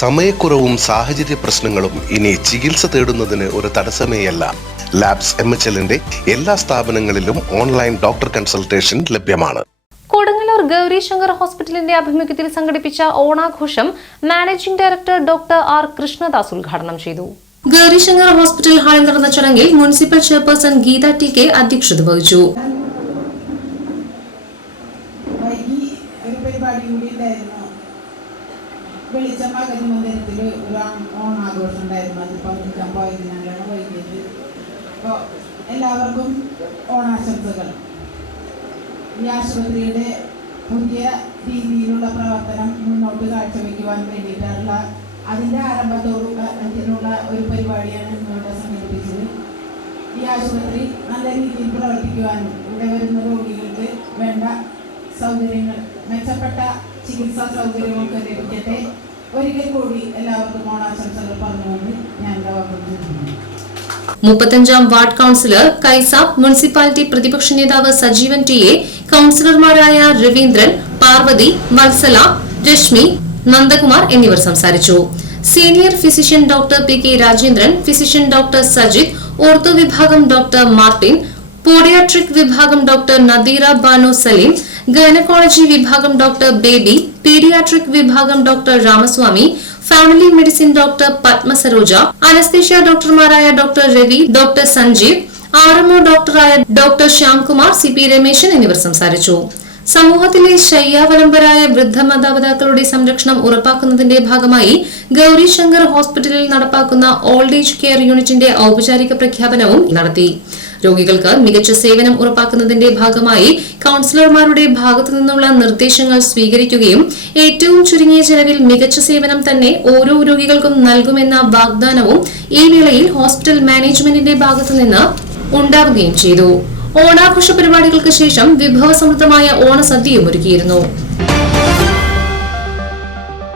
സമയക്കുറവും സാഹചര്യ പ്രശ്നങ്ങളും ഇനി ചികിത്സ തേടുന്നതിന് ഒരു തടസ്സമേയല്ല. ലാബ്സ് എം എച്ച് എല്ലിന്റെ എല്ലാ സ്ഥാപനങ്ങളിലും ഓൺലൈൻ ഡോക്ടർ കൺസൾട്ടേഷൻ ലഭ്യമാണ്. കൊടുങ്ങല്ലൂർ ഗൗരി ശങ്കർ ഹോസ്പിറ്റലിന്റെ ആഭിമുഖ്യത്തിൽ സംഘടിപ്പിച്ച ഓണാഘോഷം managing director doctor R Krishnadas ഉദ്ഘാടനം ചെയ്തു. ഗൗരിശങ്കർ ഹോസ്പിറ്റൽ ഹാളിൽ നടന്ന ചടങ്ങിൽ municipal chairperson Geetha T K അധ്യക്ഷത വഹിച്ചു. വൈകി ഒരു പരിപാടി കൂടി ഉണ്ടായിരുന്നു. വെളിച്ചം മകൻ മന്ദിരത്തിൽ ഒരു ഓണാഘോഷം ഉണ്ടായിരുന്നു അത് പങ്കെടുക്കാൻ പോയത് ഞങ്ങളാണ് വൈകിയത് അപ്പോൾ എല്ലാവർക്കും ഓണാശംസകൾ. ഈ ആശുപത്രിയുടെ പുതിയ രീതിയിലുള്ള പ്രവർത്തനം മുന്നോട്ട് കാഴ്ചവെക്കുവാൻ വേണ്ടിയിട്ടുള്ള അതിന്റെ ആരംഭത്തോടുള്ള അതിനുള്ള ഒരു പരിപാടിയാണ് ഇന്നിവിടെ സംഘടിപ്പിച്ചത്. ഈ ആശുപത്രി നല്ല രീതിയിൽ പ്രവർത്തിക്കുവാനും ഇവിടെ വരുന്ന രോഗികൾക്ക് വേണ്ട സൗകര്യങ്ങൾ മെച്ചപ്പെട്ട ചികിത്സാ സൗകര്യമൊക്കെ ലഭിക്കട്ടെ. ഒരിക്കൽ കൂടി എല്ലാവർക്കും ഓണാശംസകൾ പറഞ്ഞുകൊണ്ട് ഞാൻ മുപ്പത്തഞ്ചാം വാർഡ് കൌൺസിലർ കൈസാബ് മുനിസിപ്പാലിറ്റി പ്രതിപക്ഷ നേതാവ് സജീവൻ ടി എ കൌൺസിലർമാരായ രവീന്ദ്രൻ പാർവതി വത്സല രശ്മി നന്ദകുമാർ എന്നിവർ സംസാരിച്ചു. Senior physician doctor P K Rajendran physician doctor Sajith ortho വിഭാഗം ഡോക്ടർ മാർട്ടിൻ പോഡിയാട്രിക് വിഭാഗം ഡോക്ടർ നദീറ ബാനോ സലീം ഗൈനക്കോളജി വിഭാഗം ഡോക്ടർ ബേബി പീഡിയാട്രിക് വിഭാഗം doctor Ramaswamy family medicine doctor Padma Saroja anaesthesia ഡോക്ടർമാരായ doctor Ravi doctor Sanjeev RMO ഡോക്ടറായ doctor Shyamkumar C P Rameshan എന്നിവർ സംസാരിച്ചു. സമൂഹത്തിലെ ശയ്യാവലംബരായ വൃദ്ധ മാതാപിതാക്കളുടെ സംരക്ഷണം ഉറപ്പാക്കുന്നതിന്റെ ഭാഗമായി ഗൌരി ശങ്കർ ഹോസ്പിറ്റലിൽ നടപ്പാക്കുന്ന ഓൾഡ് ഏജ് കെയർ യൂണിറ്റിന്റെ ഔപചാരിക പ്രഖ്യാപനവും നടത്തി. രോഗികൾക്ക് മികച്ച സേവനം ഉറപ്പാക്കുന്നതിന്റെ ഭാഗമായി കൌൺസിലർമാരുടെ ഭാഗത്തു നിന്നുള്ള നിർദ്ദേശങ്ങൾ സ്വീകരിക്കുകയും ഏറ്റവും ചുരുങ്ങിയ ചെലവിൽ മികച്ച സേവനം തന്നെ ഓരോ രോഗികൾക്കും നൽകുമെന്ന വാഗ്ദാനവും ഈ വേളയിൽ ഹോസ്പിറ്റൽ മാനേജ്മെന്റിന്റെ ഭാഗത്തുനിന്ന് ഉണ്ടാവുകയും ചെയ്തു. ഓണാഘോഷ പരിപാടികൾക്ക് ശേഷം വിഭവസമൃദ്ധമായ ഓണസദ്യയും ഒരുക്കിയിരുന്നു.